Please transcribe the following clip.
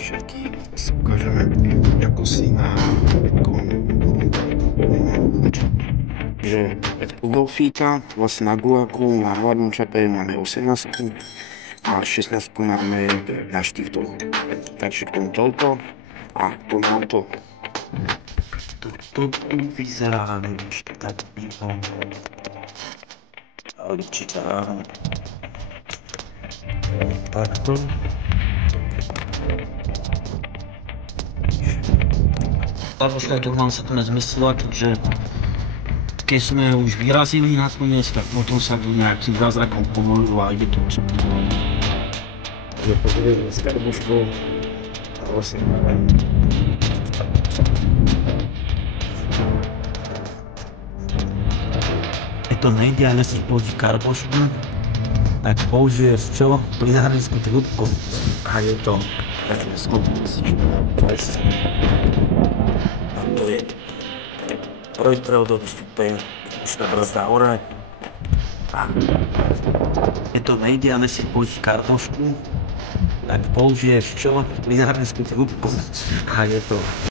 všetkých si ukážeme, ako si na že u Golfíka, vlastne na Gulaku, na hlavnom čape máme 18 a 16 máme na štiftoch. Takže k tomu toľko a poďme to. Tu vyzerá tak bývam. Určite áno. Takto. Už aj mám sa to nezmyslela, keďže keď sme už vyrazili na to miesto, tak potom sa do nejakým zázrakom povolil a ide to už. Takže pozrieme skarbušku a vlastne keď to nejde a nechceš použiť karbošku, tak použiješ čo? Plynárenskú trúbku a je to také schopnosť. A to je trojprevodový stupeň, už to brzdá hore. A keď to nejde a nechceš použiť karbošku, tak použiješ čo? Plynárenskú trúbku a je to